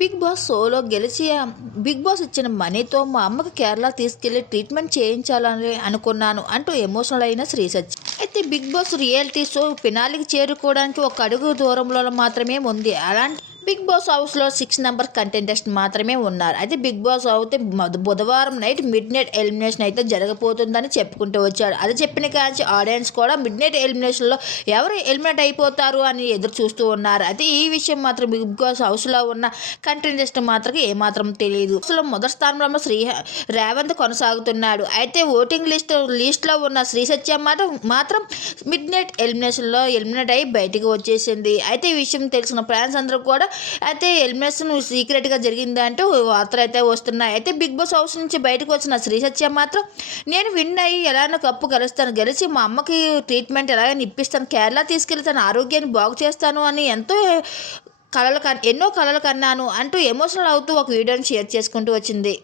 Big boss షోలో గెలిచి big boss ఇచ్చిన మనీతో మా అమ్మకి కేరళ తీసుకెళ్ళి ట్రీట్మెంట్ చేయించాలని అనుకున్నాను అంటూ ఎమోషనల్ అయిన శ్రీ సత్య అయితే బిగ్ బాస్ రియాలిటీ షో ఫినాలికి చేరుకోవడానికి ఒక అడుగు దూరంలో మాత్రమే ఉంది. అలాంటి బిగ్ బాస్ హౌస్లో సిక్స్ నెంబర్ కంటెంటెస్ట్ మాత్రమే ఉన్నారు. అయితే బిగ్ బాస్ అయితే బుధవారం నైట్ మిడ్ నైట్ ఎలిమినేషన్ అయితే జరగబోతుందని చెప్పుకుంటూ వచ్చాడు అది చెప్పిన కాంచి ఆడియన్స్ కూడా మిడ్ నైట్ ఎలిమినేషన్లో ఎవరు ఎలిమినేట్ అయిపోతారు అని ఎదురు చూస్తూ ఉన్నారు. అయితే ఈ విషయం మాత్రం బిగ్ బాస్ హౌస్లో ఉన్న కంటెంటెస్ట్ మాత్రం ఏమాత్రం తెలియదు. అసలు మొదటి స్థానంలో శ్రీ రేవంత్ కొనసాగుతున్నాడు. అయితే ఓటింగ్ లిస్ట్ లిస్ట్లో ఉన్న శ్రీ సత్య మాత్రం మాత్రం మిడ్ నైట్ ఎలిమినేషన్లో ఎలిమినేట్ అయ్యి బయటికి వచ్చేసింది. అయితే ఈ విషయం తెలిసిన ఫ్యాన్స్ అందరూ కూడా అయితే ఎలిమినేషన్ సీక్రెట్గా జరిగింది అంటూ వార్తలు అయితే వస్తున్నాయి. అయితే బిగ్ బాస్ హౌస్ నుంచి బయటకు వచ్చిన శ్రీ సత్య మాత్రం నేను విన్ అయ్యి ఎలానో కప్పు గెలుస్తాను. గెలిచి మా అమ్మకి ట్రీట్మెంట్ ఎలాగైనా ఇప్పిస్తాను కేరళ తీసుకెళ్ళి తన ఆరోగ్యాన్ని బాగు చేస్తాను అని ఎంతో కలలు కన్ ఎన్నో కలలు కన్నాను అంటూ ఎమోషనల్ అవుతూ ఒక వీడియోని షేర్ చేసుకుంటూ వచ్చింది.